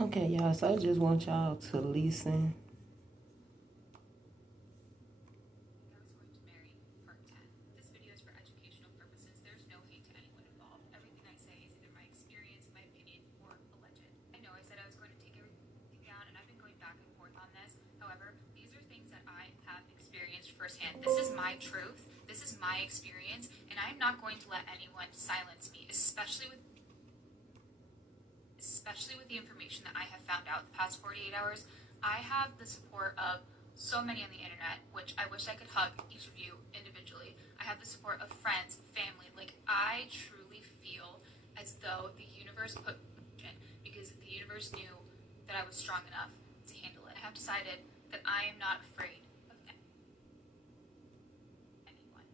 Okay, y'all, so I just want y'all to listen. Firsthand. This is my truth, this is my experience, and I am not going to let anyone silence me, especially with the information that I have found out the past 48 hours. I have the support of so many on the internet, which I wish I could hug each of you individually. I have the support of friends, family. Like, I truly feel as though the universe put me in, because the universe knew that I was strong enough to handle it. I have decided that I am not afraid of anyone,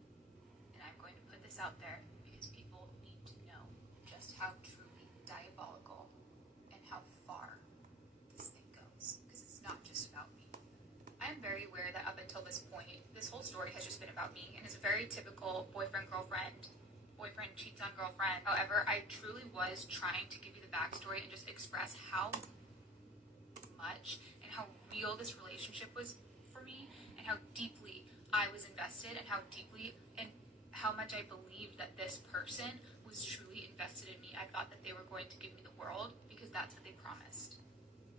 and I'm going to put this out there because people need to know just how truly diabolical and how far this thing goes, because it's not just about me. I am very aware that up until this point, this whole story has just been about me, and is a very typical boyfriend cheats on girlfriend. However, I truly was trying to give you the backstory and just express how much and how real this relationship was for me, and how deeply I was invested, and how deeply and how much I believed that this person was truly invested in me. I thought that they were going to give me the world because that's what they promised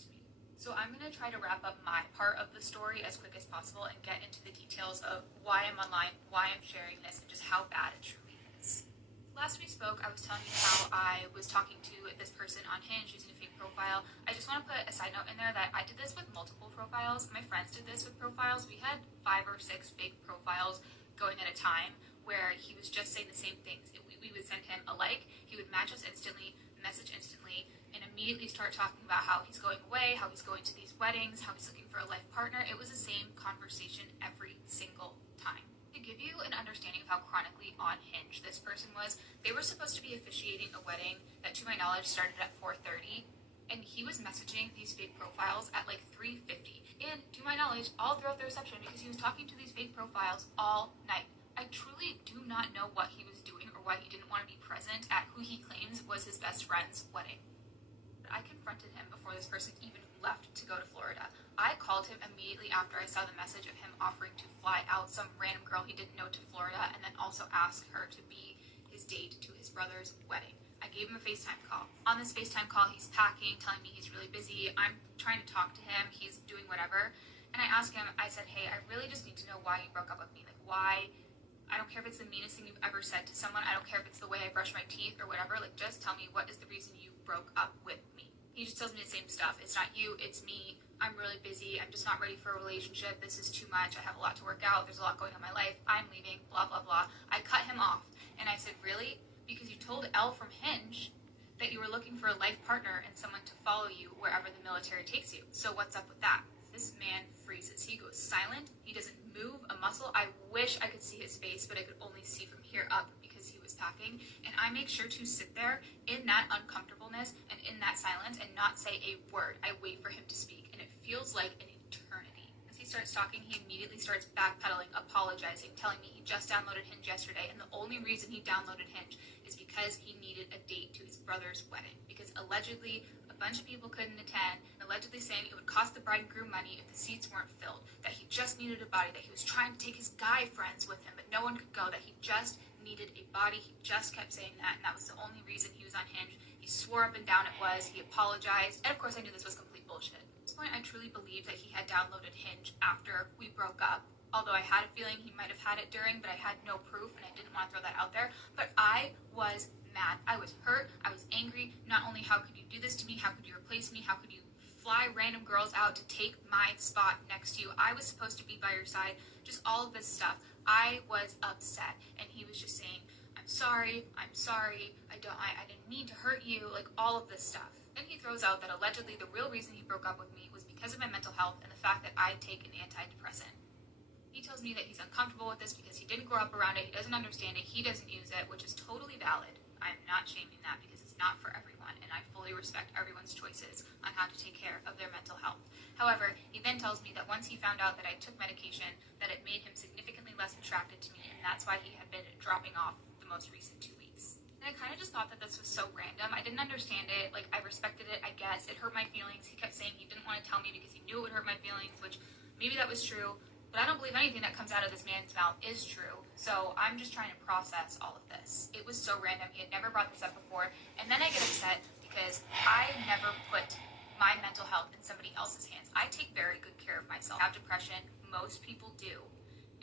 to me. So I'm going to try to wrap up my part of the story as quick as possible and get into the details of why I'm online, why I'm sharing this, and just how bad it truly is. Last we spoke, I was telling you how I was talking to this person on Hinge using a fake profile. I just want to put a side note in there that I did this with multiple profiles. My friends did this with profiles. We had 5 or 6 fake profiles going at a time where he was just saying the same things. We would send him a like, he would match us instantly, message instantly, and immediately start talking about how he's going away, how he's going to these weddings, how he's looking for a life partner. It was the same conversation every single time. To give you an understanding of how chronically on Hinge this person was, they were supposed to be officiating a wedding that, to my knowledge, started at 4:30, and he was messaging these fake profiles at like 3:50. And to my knowledge, all throughout the reception, because he was talking to these fake profiles all night. I truly do not know what he was doing or why he didn't want to be present at who he claims was his best friend's wedding. I confronted him before this person even left to go to Florida. I called him immediately after I saw the message of him offering to fly out some random girl he didn't know to Florida, and then also ask her to be his date to his brother's wedding. I gave him a FaceTime call. On this FaceTime call, he's packing, telling me he's really busy. I'm trying to talk to him. He's doing whatever. And I asked him, I said, hey, I really just need to know why you broke up with me. Like, why? I don't care if it's the meanest thing you've ever said to someone. I don't care if it's the way I brush my teeth or whatever. Like, just tell me, what is the reason you broke up with me? He just tells me the same stuff. It's not you, it's me. I'm really busy. I'm just not ready for a relationship. This is too much. I have a lot to work out. There's a lot going on in my life. I'm leaving, blah, blah, blah. I cut him off. And I said, really? Because you told Elle from Hinge that you were looking for a life partner and someone to follow you wherever the military takes you. So what's up with that? This man freezes. He goes silent. He doesn't move a muscle. I wish I could see his face, but I could only see from here up because he was packing. And I make sure to sit there in that uncomfortableness and in that silence and not say a word. I wait for him to speak, and it feels like an eternity. As he starts talking, he immediately starts backpedaling, apologizing, telling me he just downloaded Hinge yesterday, and the only reason he downloaded Hinge is because he needed a date to his brother's wedding, because allegedly a bunch of people couldn't attend, and allegedly saying it would cost the bride and groom money if the seats weren't filled, that he just needed a body, that he was trying to take his guy friends with him, but no one could go, that he just needed a body. He just kept saying that, and that was the only reason he was on Hinge. He swore up and down it was. He apologized, and of course I knew this was complete bullshit. At this point, I truly believed that he had downloaded Hinge after we broke up, although I had a feeling he might have had it during, but I had no proof, and I didn't want to throw that out there. But I was mad. I was hurt. I was angry. Not only how could you do this to me, how could you replace me, how could you fly random girls out to take my spot next to you? I was supposed to be by your side. Just all of this stuff. I was upset, and he was just saying, I'm sorry, I didn't mean to hurt you, like all of this stuff. Then he throws out that allegedly the real reason he broke up with me was because of my mental health and the fact that I take an antidepressant. He tells me that he's uncomfortable with this because he didn't grow up around it, he doesn't understand it, he doesn't use it, which is totally valid. I'm not shaming that because it's not for everyone, and I fully respect everyone's choices on how to take care of their mental health. However, he then tells me that once he found out that I took medication, that it made him significantly less attracted to me, and that's why he had been dropping off the most recent 2 weeks. And I kind of just thought that this was so random. I didn't understand it. Like, I respected it, I guess. It hurt my feelings. He kept saying he didn't want to tell me because he knew it would hurt my feelings, which maybe that was true. But I don't believe anything that comes out of this man's mouth is true. So I'm just trying to process all of this. It was so random. He had never brought this up before. And then I get upset because I never put my mental health in somebody else's hands. I take very good care of myself. I have depression. Most people do.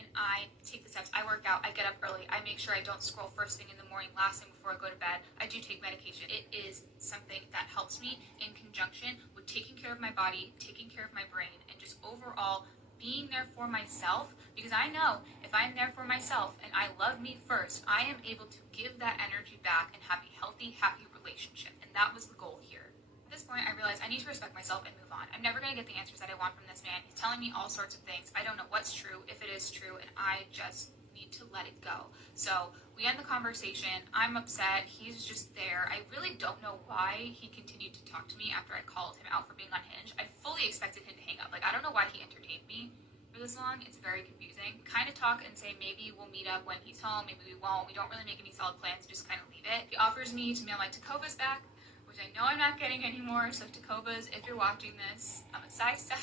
And I take the steps. I work out. I get up early. I make sure I don't scroll first thing in the morning, last thing before I go to bed. I do take medication. It is something that helps me in conjunction with taking care of my body, taking care of my brain, and just overall being there for myself. Because I know if I'm there for myself and I love me first, I am able to give that energy back and have a healthy, happy relationship. And that was the goal here. At this point, I realized I need to respect myself and move on. I'm never going to get the answers that I want from this man. He's telling me all sorts of things. I don't know what's true, if it is true, and I just need to let it go. So we end the conversation. I'm upset. He's just there. I really don't know why he continued to talk to me after I called him out for being unhinged. I fully expected him to hang up. Like, I don't know why he entertained me for this long. It's very confusing. Kind of talk and say maybe we'll meet up when he's home, maybe we won't. We don't really make any solid plans, just kind of leave it. He offers me to mail my Tecovas back, which I know I'm not getting anymore. So Tecovas, if you're watching this, I'm a size 7.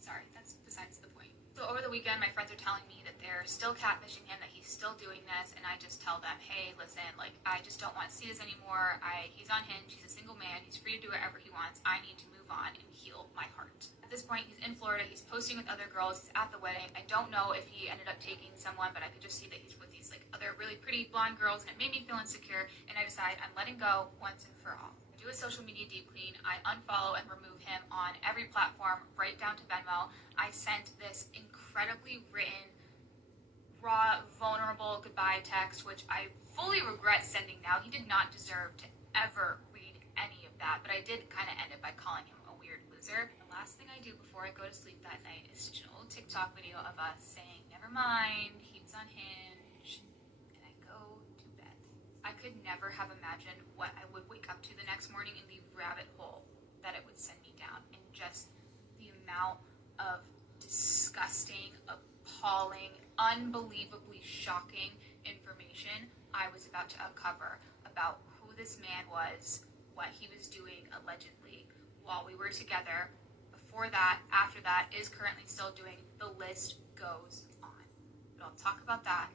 Sorry, that's besides the point. So over the weekend, my friends are telling me that they're still catfishing him, that he's still doing this, and I just tell them, hey, listen, like, I just don't want to see this anymore. He's on Hinge, he's a single man, he's free to do whatever he wants. I need to move on and heal my heart. At this point, he's in Florida, he's posting with other girls, he's at the wedding. I don't know if he ended up taking someone, but I could just see that he's with these like other really pretty blonde girls, and it made me feel insecure, and I decide I'm letting go once and for all. I do a social media deep clean. I unfollow and remove him on every platform, right down to Venmo. I sent this incredibly written, raw, vulnerable goodbye text, which I fully regret sending now. He did not deserve to ever read any of that, but I did kind of end it by calling him a weird loser. The last thing I do before I go to sleep that night is stitch an old TikTok video of us saying, never mind, he was on Hinge, and I go to bed. I could never have imagined what I would wake up to the next morning in the rabbit hole that it would send me down, and just the amount of disgusting, appalling, unbelievably shocking information I was about to uncover about who this man was, what he was doing allegedly while we were together, before that, after that, is currently still doing. The list goes on. But I'll talk about that